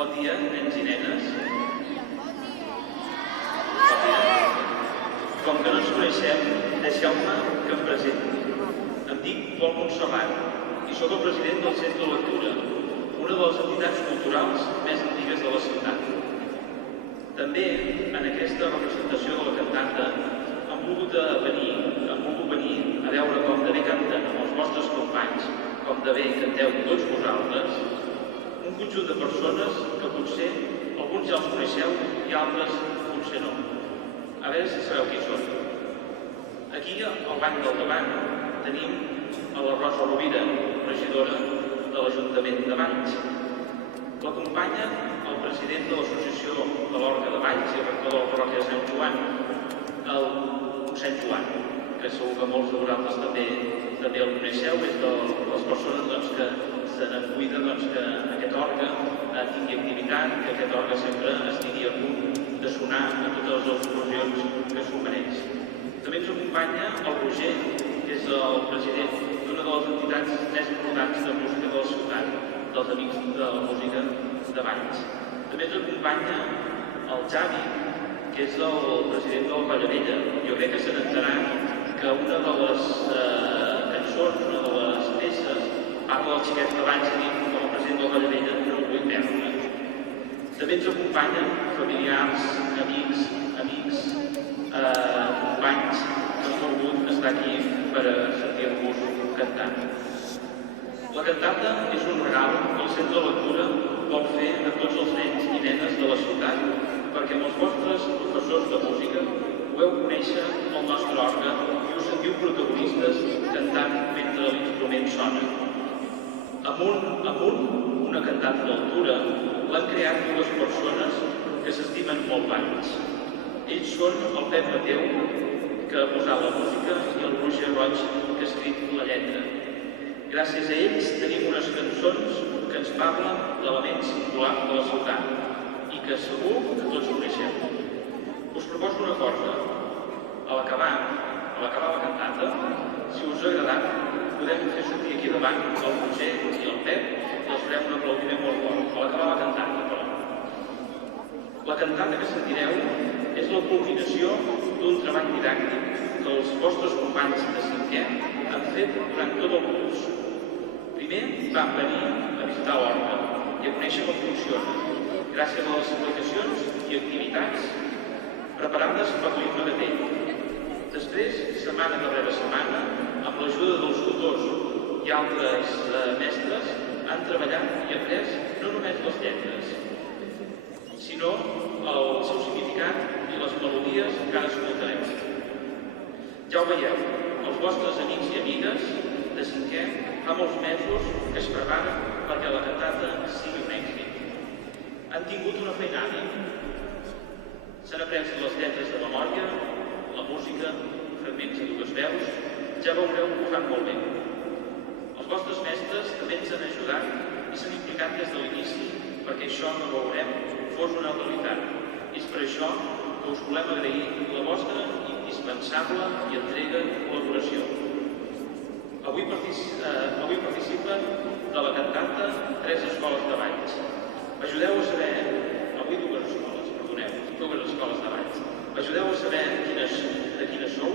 Bon dia, nens i nenes. Com que no ens coneixem, deixeu-me que em presenti. Em dic Pol Montserrat i sóc el president del Centre de Lectura, una de les entitats culturals més antigues de la ciutat. També, en aquesta representació de la cantata, han volgut venir a veure com de bé canten amb els vostres companys, com de bé canteu tots vosaltres, un conjunt de persones que potser alguns ja els coneixeu i altres potser no. A veure si sabeu qui són. Aquí, al banc del davant, tenim a la Rosa Rovira, regidora de l'Ajuntament de Valls. L'acompanya el president de l'Associació de l'Orga de Valls i el rector de la parròquia de Sant Joan, el mossèn Joan, que segur que molts de vosaltres també el coneixeu, és de les persones que se n'encuida que aquest orgue tingui activitat, que aquest orgue sempre estigui a punt de sonar a totes les ocasions que s'ho mereix. També ens acompanya el Roger, que és el president d'una de les entitats més importants de música de la ciutat, dels Amics de la Música de Valls. També ens acompanya el Javi, que és el president de la Colla Vella. Jo crec que se n'entrarà que una de les cançons, una de les peces, parla dels xiquets de Valls i com a president de la Colla Vella no ho vull perdre. També ens acompanyen familiars, amics, companys que han volgut estar aquí per sentir-vos cantant. La cantata és un regal que el Centre de Lectura vol fer a tots els nens i nenes de la ciutat perquè amb els vostres professors de música pugueu conèixer el nostre orgue i us sentiu protagonistes cantant mentre l'instrument sona. Amunt, una cantata d'altura, l'han creat dues persones que s'estimen molt Valls. Ells són el Pep Mateu, que ha posat la música, i el Roger Roig, que ha escrit la lletra. Gràcies a ells tenim unes cançons que ens parlen d'elements singulars de la ciutat i que segur que tots coneixem. Us proposo una cosa. A l'acabar la cantata, si us ha agradat, podem fer sortir aquí davant el Roger i el Pep i els farem un aplaudiment molt fort. A l'acabar la cantata, però. La cantata que sentireu és la culminació d'un treball didàctic que els vostres companys de cinquè han fet durant tot el curs. Primer van venir a visitar l'orgue i a conèixer com funciona, gràcies a les explicacions i activitats preparades per l'himne de Tell. Després, setmana darrere setmana, amb l'ajuda dels tutors i altres mestres, han treballat i après no només les lletres, sinó el seu significat i les melodies que ara escoltareu. Ja ho veieu, els vostres amics i amigues de cinquè fa molts mesos que es preparen perquè la cantata sigui un èxit. Han tingut una feinada. S'han après les lletres de memòria, la música, fragments a dues veus, ja veureu que ho fan molt bé. Els vostres mestres també ens han ajudat i s'han implicat des de l'inici perquè això que veurem fos una realitat. És per això que us volem agrair la vostra indispensable i entrega i col·laboració. Avui participen de la cantata 3 escoles de Valls. Ajudeu a saber... Avui dues escoles de Valls. Ajudeu a saber de quines sou.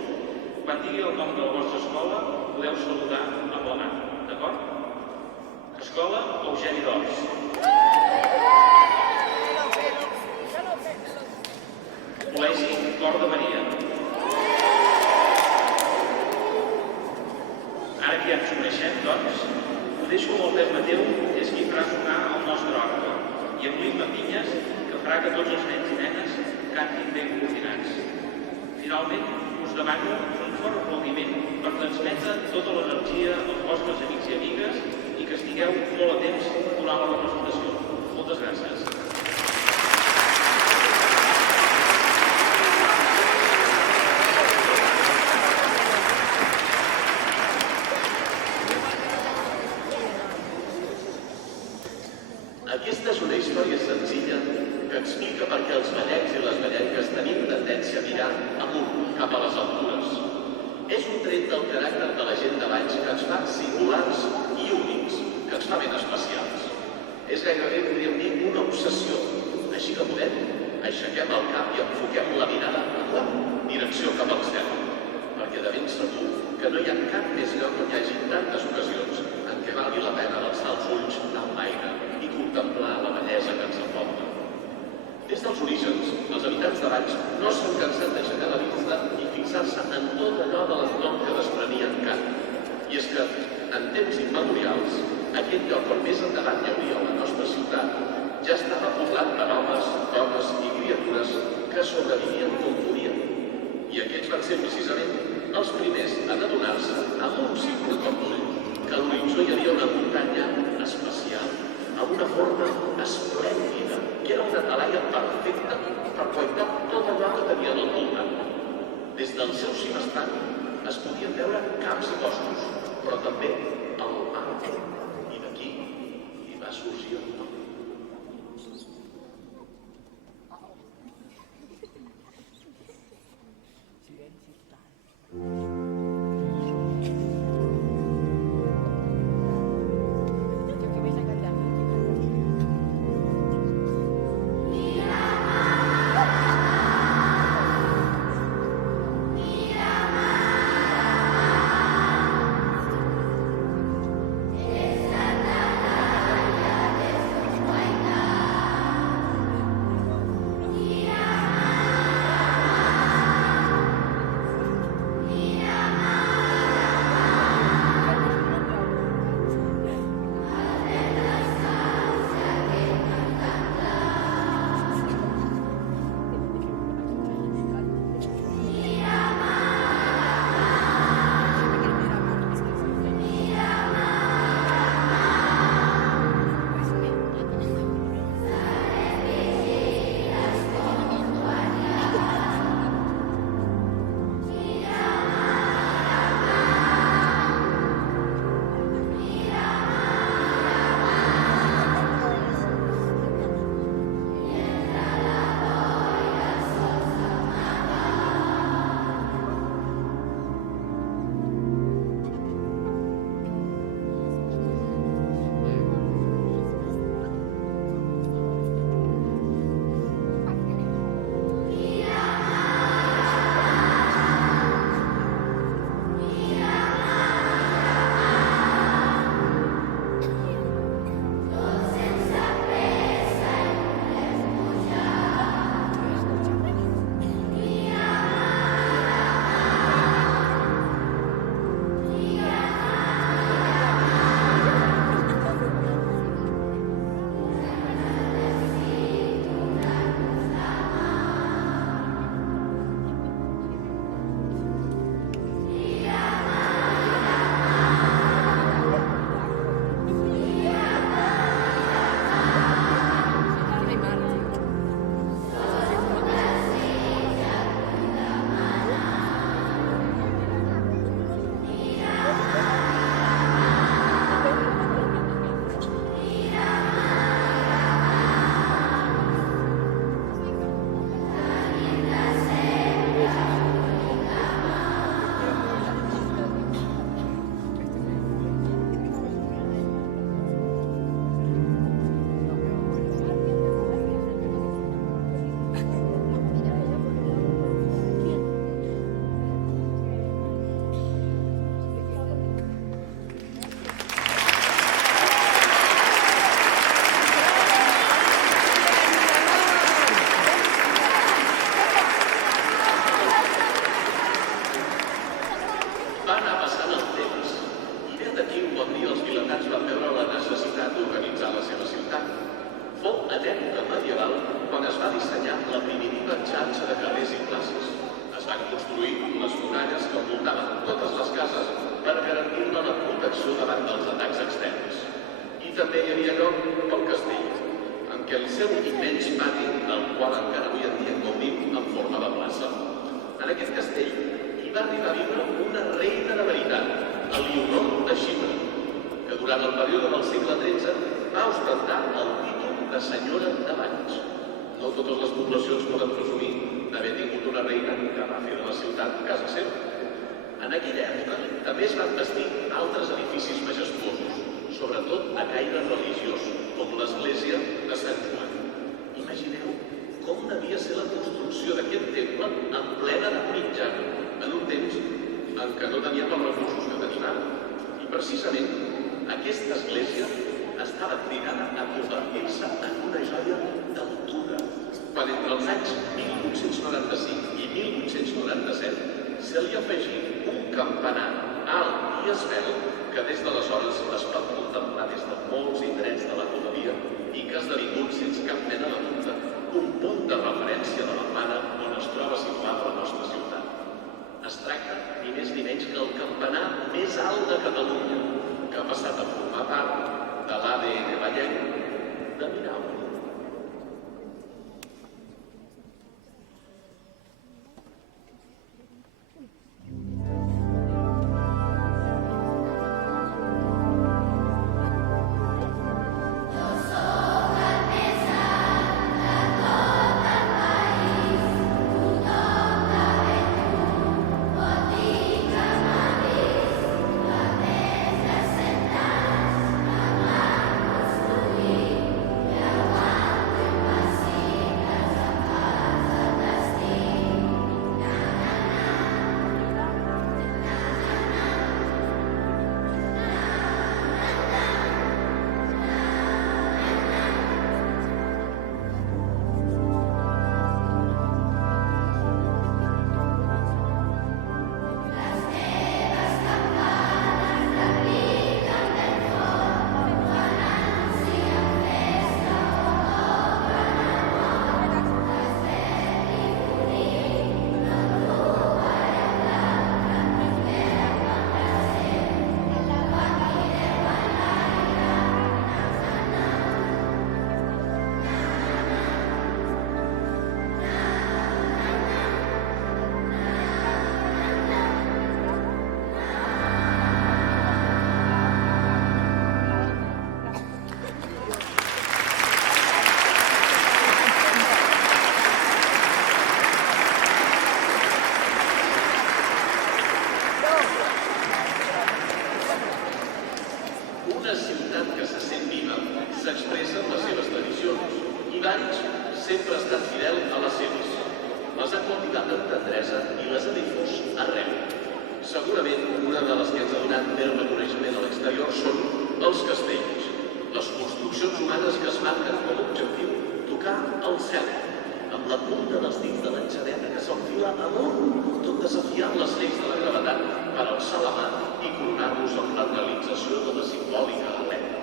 Quan digui el nom de la vostra escola, podeu saludar amb la mà. D'acord? Escola Eugeni d'Ors. Col·legi Cor de Maria. Ara que ja ens coneixem, doncs, ho deixo amb el Pep Mateu, que és qui farà sonar el nostre orgue, i amb l'himne Pinyes, que farà que tots els nens i nenes cantin ben coordinats. Finalment, us demano un fort aplaudiment per transmetre tota l'energia als vostres amics i amigues i que estigueu molt atents durant la representació. Moltes gràcies. Aquesta és una història senzilla que explica per què els vallencs i les vallenques tenim tendència a mirar amunt, cap a les altures. És un tret del caràcter de la gent de Valls que ens fa singulars i únics, que ens fa ben especials. És gairebé, podríem dir, una obsessió. Així que podem, aixequem el cap i enfoquem la mirada a la direcció cap al cel, perquè de ben segur que no hi ha cap més lloc on hi hagi tantes ocasions en què valgui la pena alçar els ulls al l'aire i contemplar la bellesa que ens envolta. Des dels orígens, els habitants de Valls no s'han cansat d'aixecar la vista i fixar-se en tot allò de l'entorn que desprenia Cant. I és que, en temps immemorials, aquest lloc on més endavant hi hauria la nostra ciutat ja estava poblat per homes, dones i criatures que sobrevivien com podien. I aquests van ser precisament els primers en adonar-se, amb un simple cop d'ull, que a l'horitzó hi havia una muntanya especial, amb una forma esplèndida, que era una talaia perfecta per guaitar tot allò que tenien al voltant. Des del seu cim estant es podien veure camps i boscos, però també el mar. I d'aquí hi va sorgir el nom. També hi havia lloc pel castell, en què el seu immens pati, del qual encara avui en dia gaudim en forma de plaça. En aquest castell hi va arribar a viure una reina de veritat, Elionor de Xipre, que durant el període del segle XIII va ostentar el títol de senyora de Valls. No totes les poblacions poden presumir d'haver tingut una reina que va fer de la ciutat casa seva. En aquella època també es van bastir altres edificis majestuosos, sobretot a caire religiós, com l'església de Sant Joan. Imagineu com devia ser la construcció d'aquest temple en plena edat mitjana, en un temps en què no teníem els recursos que tenim ara. I precisament aquesta església estava cridada a convertir-se en una joia d'altura. Quan entre els anys 1895 i 1897 se li ha afegit un campanar alt i esvelt que des d'aleshores es pot contemplar des de molts indrets de la rodalia i que ha esdevingut, sense cap mena de dubte, un punt de referència de la plana on es troba situada la nostra ciutat. Es tracta ni més ni menys que el campanar més alt de Catalunya, que ha passat a formar part de l'ADN vallenc de Mirau. S'expressa en les seves tradicions i Valls sempre ha estat fidel a les seves. Les ha qualificat amb tendresa i les ha difós arreu. Segurament una de les que ens ha donat més reconeixement a l'exterior són els castells, les construccions humanes que es marquen com a objectiu tocar el cel, amb la punta dels dits de l'enxaneta que s'enfila amunt, tot desafiant les lleis de la gravetat per alçar la mà i coronar-los amb la realització de la simbòlica aleta.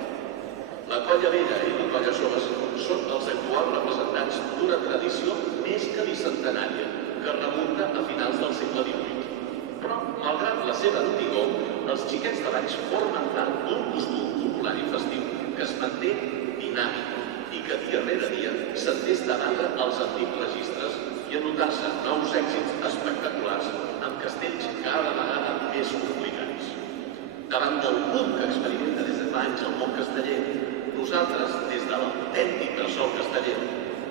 La colla vella i la colla joves són els actuals representants d'una tradició més que bicentenària, que remunta a finals del segle XVIII. Però, malgrat la seva antigor, els xiquets de Valls formen part d'un costum popular i festiu que es manté dinàmic i que dia rere dia s'entesta a banda els antics registres i a notar-se nous èxits espectaculars amb castells cada vegada més complicats. Davant del boom que experimenta des de fa anys el món casteller, nosaltres, des de l'autèntic bressol casteller,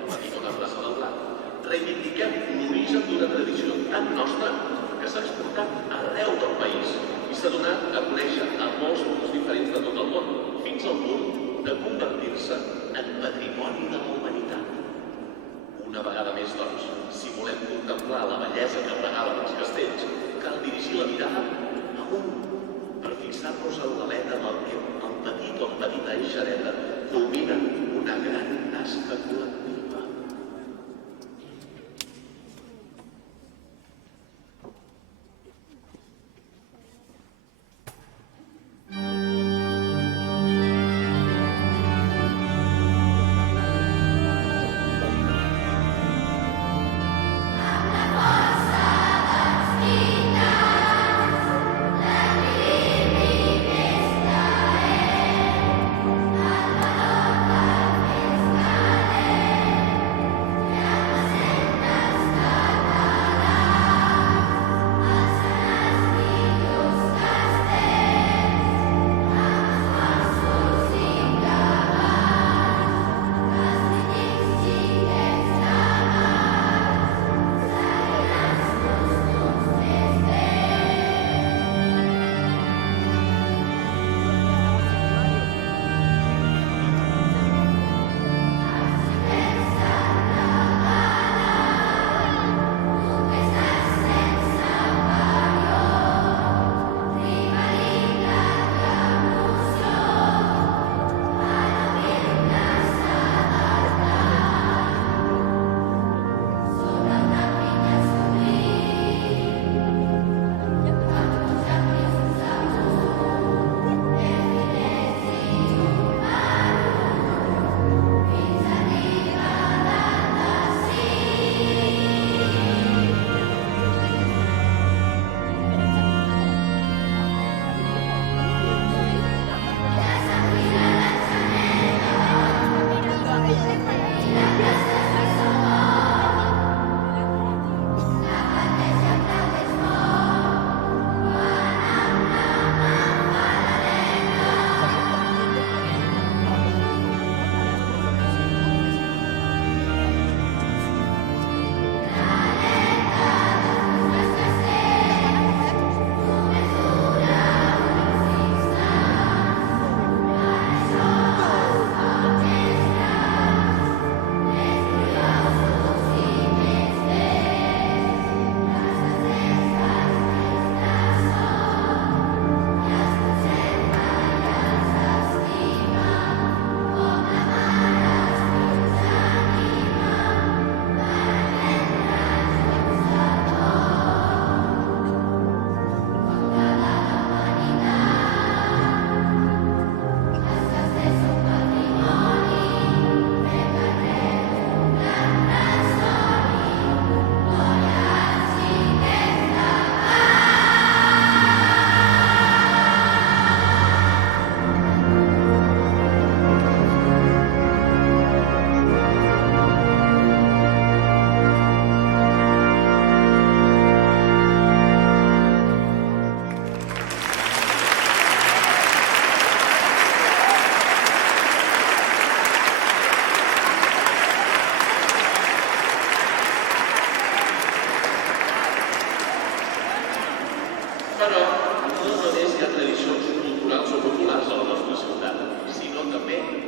a la Dona Plaça del Blat, reivindiquem l'origen d'una tradició tan nostra que s'ha exportat arreu del país i s'ha donat a conèixer a molts punts diferents de tot el món, fins al punt de convertir-se en patrimoni de la humanitat. Una vegada més, doncs, si volem contemplar la bellesa que regalen els castells, cal dirigir la mirada amunt per fixar-nos en l'aleta del que, en petit o en petita eixareta, culmina una gran tasca col·lectiva.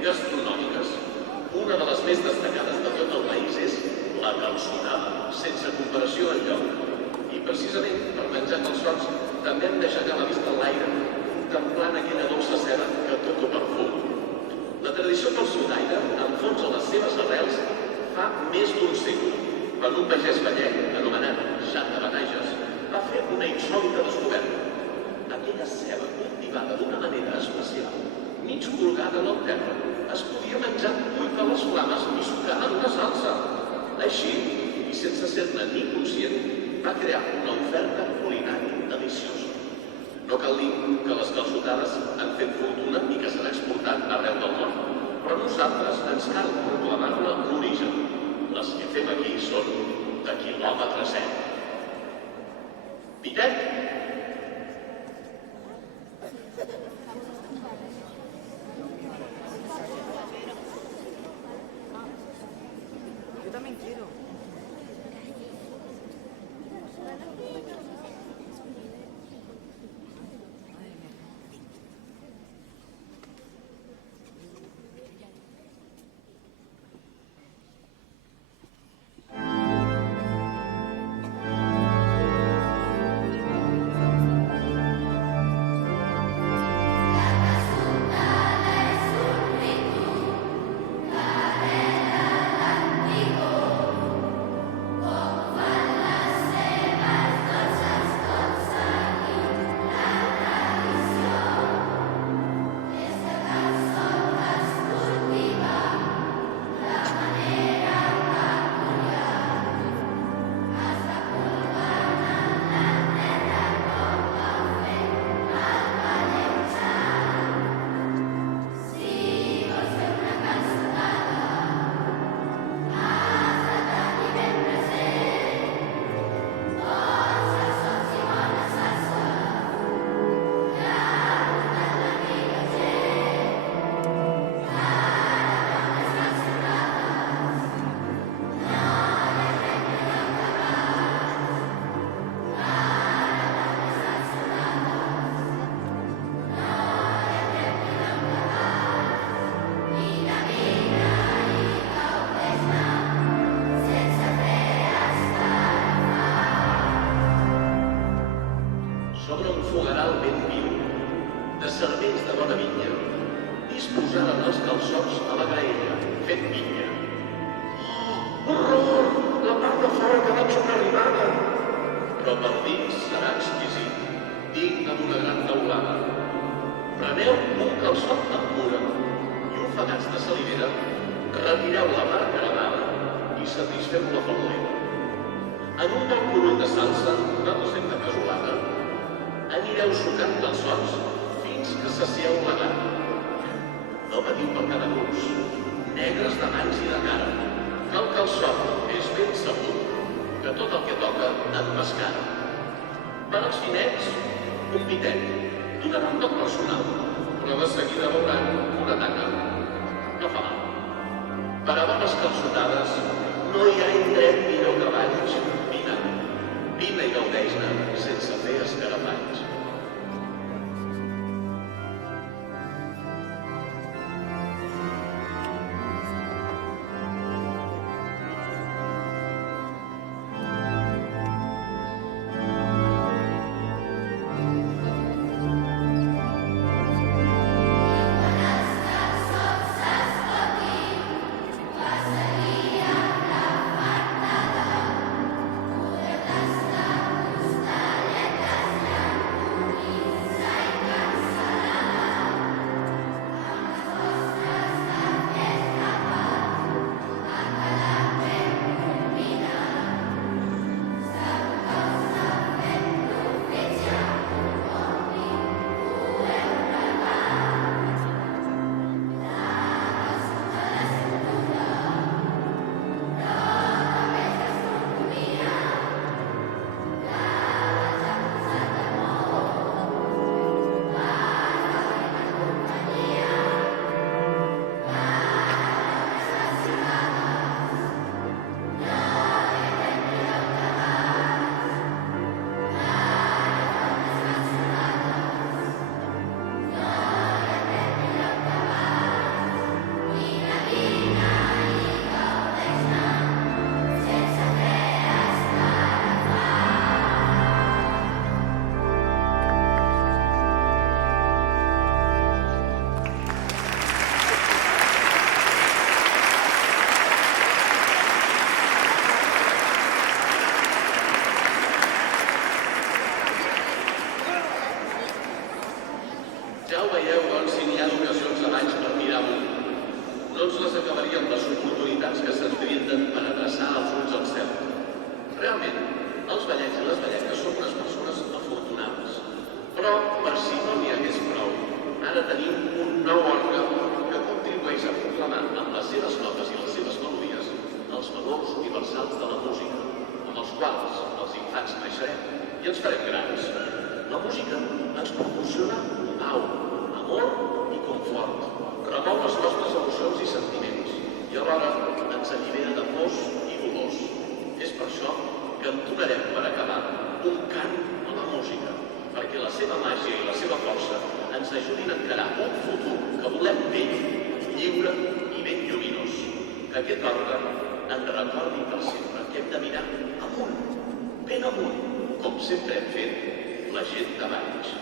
gastronòmiques. Una de les més destacades de tot el país és la calçonada, sense comparació enlloc. I precisament per menjar calçots també hem d'aixecar la vista en l'aire, contemplant aquella dolça cera que tot ho perfum. La tradició calçotaire enfonsa les seves arrels fa més d'un segle, quan un pagès gallec, anomenat Jan de Batages, va fer una insòlita descoberta. Aquella ceba cultivada d'una manera especial, mig colgada en el terra, es podia menjar cuit a les flames i sucada en una salsa. Així, i sense ser-ne ni conscient, va crear una oferta culinària deliciosa. No cal dir que les calçotades han fet fortuna i que s'han exportat arreu del món, però nosaltres ens cal proclamar-ne l'origen. Les que fem aquí són de quilòmetre zero. Pitet? Yo también quiero. Sobre un fogaral ben viu, de cervells de bona vinya, disposaren els calçots a la graella, fent pinya. Oh, horror! La part de fora ha quedat sobrarribada! Però per dins serà exquisit, digne d'una gran teulada. Preneu un calçot amb cura i, ofegats de salivera, retireu la part gravada i satisfeu la faldera. En un bon coroll de salsa, una recepta casolana, anireu sucant calçots fins que sacieu la gana. No patiu per cada gust, negres de mans i de cara, que el calçot és ben sabut, que tot el que toca emmascara. Per als finets, un pitet, donarà un toc personal, però de seguida veuran una taca. No fa mal. Per a bones calçotades no hi ha indret millor que Valls. Vine i gaudeix-ne sense fer escarafalls. Buenas tardes. ens les acabarien les oportunitats que se'ns brinden per adreçar els ulls al cel. Realment, els ballencs i les ballenques són unes persones afortunades. Però, per si no n'hi hagués prou, ara tenim un nou òrgan que contribueix a proclamar amb les seves notes i les seves melodies els valors universals de la música, amb els quals els infants creixerem i ens farem grans. La música ens proporciona pau, amor i confort, remou les nostres emocions i sentiments i alhora ens allibera de pors i dolors. És per això que entonarem per acabar un cant a la música, perquè la seva màgia i la seva força ens ajudin a encarar un futur que volem bell, lliure i ben lluminós. Que aquest òrgan en recordi per sempre que hem de mirar amunt, ben amunt, com sempre hem fet la gent de Valls.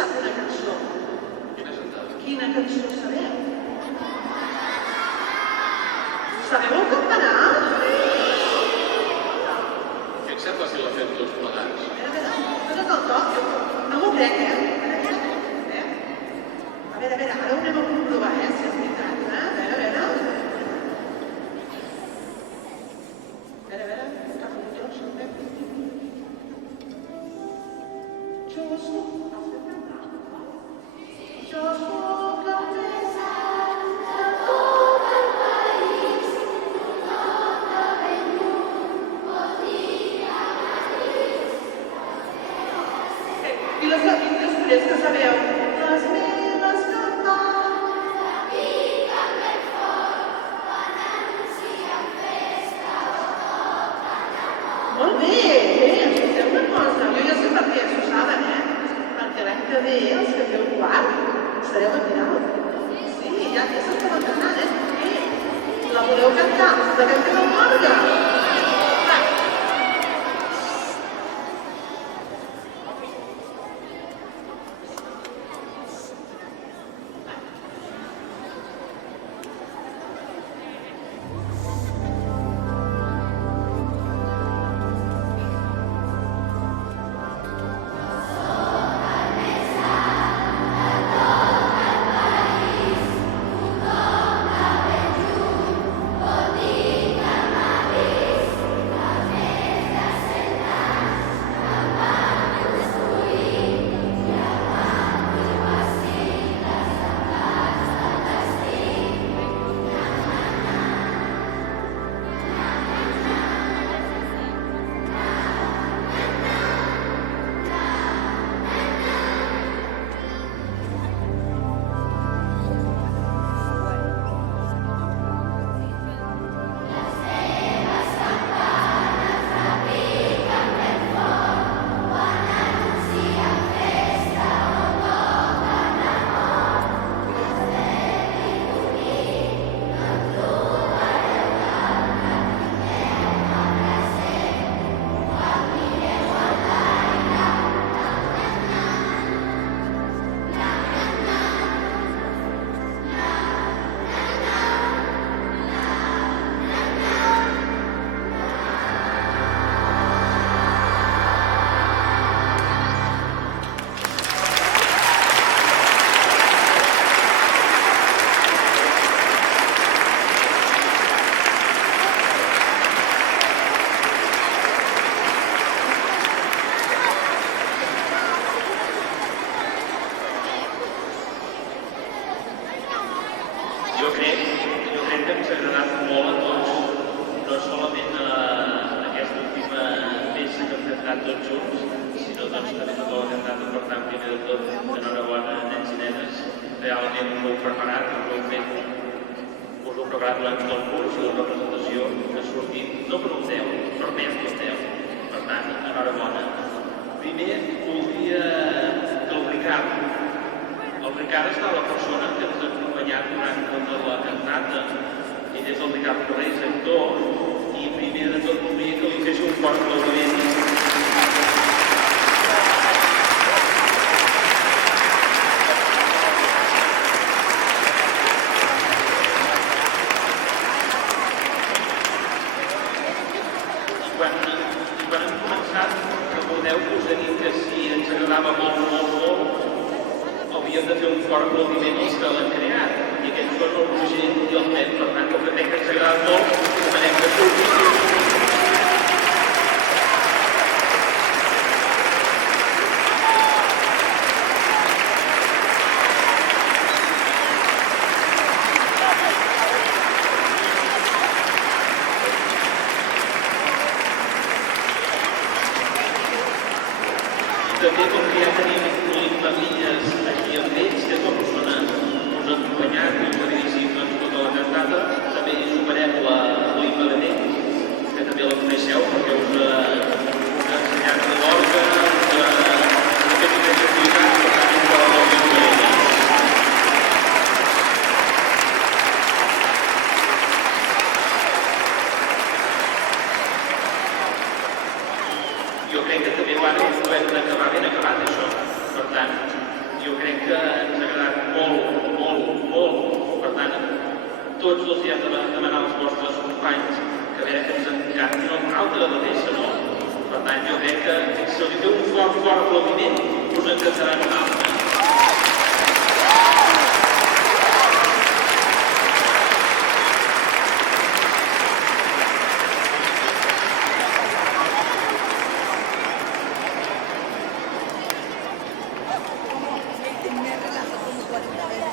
sap una cançó? Quina és el tal? Quina cançó sabeu? Sabeu el campanar? Què et sembla si la fem tots plegats? A veure, no el toc. No m'ho crec, A veure, ara ho anem a comprovar, si és veritat, A veure. I les que sabeu? Les meves campanes piquen ben fort quan anuncien festa o toquen amor. Molt bé, ens fem una cosa. Jo ja sé per què s'ho saben, Perquè l'any que ve, els que feu quart, estareu a final. Sí, ja s'estaven cantant, La voleu cantar? La cantem amb l'orgue? Jo crec que ens ha agradat molt a tots, no solament aquesta última peça que hem cantat tots junts, sinó doncs també tota la cantata. Per tant, primer de tot, enhorabona, nens i nenes. Realment us ho heu preparat, us ho heu preparat durant tot el curs i la representació que ha sortit, no per un 10, per més d'un 10. Per tant, enhorabona. Primer, voldria que el Ricard està la persona que ens ha acompanyat durant tota la cantata. Ell és el Ricard Correis, actor, i primer de tot voldria que li fes un fort aplaudiment. Quan hem començat, recordeu-vos de dir que si ens agradava molt, havíem de fer un fort aplaudiment als que l'han creat. I aquests són el Roger i el Pep. Per tant, com que crec que ens agrada molt, demanem que sortim. També, com que ja tenim famílies aquí amb ells, que és la persona que us ha acompanyat i us ha dirigit tota la cantata, també superem l'Imma Benet, que també la coneixeu perquè us ha ensenyat de l'orgue, us ha fet aquestes activitats, per tant, us la l'orgue amb ella. Jo crec que també ara ho hem d'acabar ben acabat, això. Per tant, Jo crec que ens ha agradat molt, molt, molt. Per tant, tots els hi hem de demanar als vostres companys que a veure que ens encantin el altre mateixa, no? Per tant, jo crec que si els hi feu un fort, fort aplaudiment, us encantarà a nosaltres. Me relajo como 40 veces.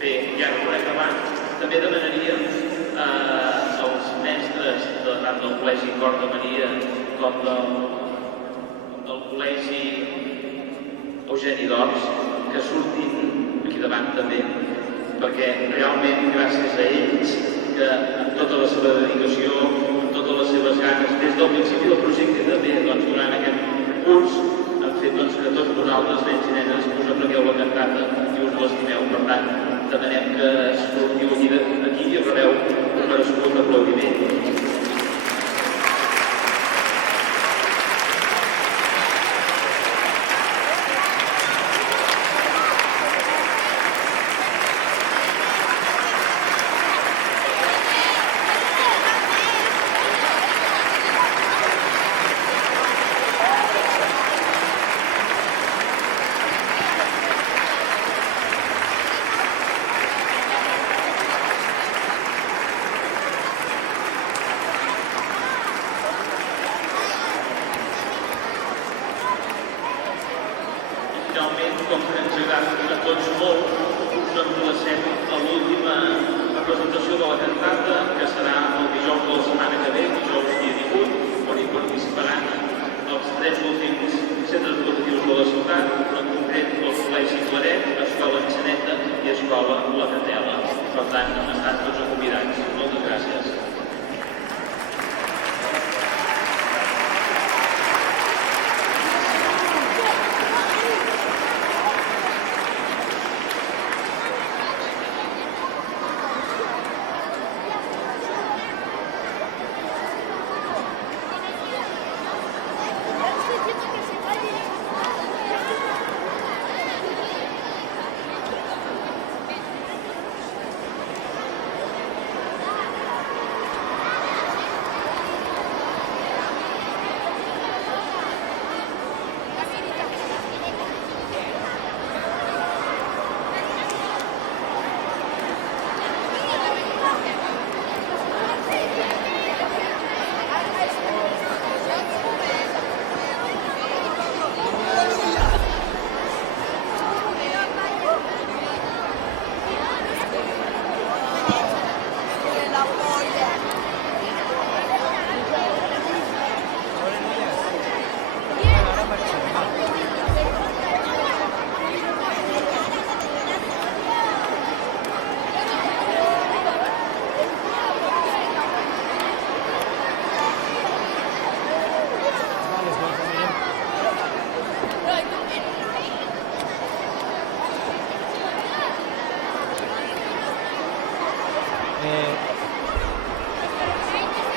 Bé, ja per acabar, també demanaria als mestres tant del Col·legi Cor de Maria com del Col·legi Eugeni d'Ors que surtin aquí davant també, perquè realment gràcies a ells que amb tota la seva dedicació, amb totes les seves ganes, des del principi del projecte també durant aquest curs, han fet que tots vosaltres, nens i nenes, us aprengueu la cantata i us l'estimeu. Per tant, demanem que sortiu aquí i rebeu un merescut aplaudiment. Finalment, com que ens agrada a tots molt, us emplacem a l'última representació de la cantata, que serà el dijous de la setmana que ve, dijous dia 18, on hi participaran els 3 últims centres educatius de la ciutat, en concret el Col·legi Claret, Escola Enxaneta i Escola La Candela. Per tant, estan tots convidats. Moltes gràcies.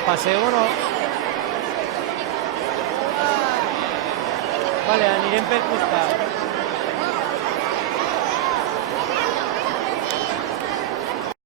Passeu o no? Vale, anirem per costat.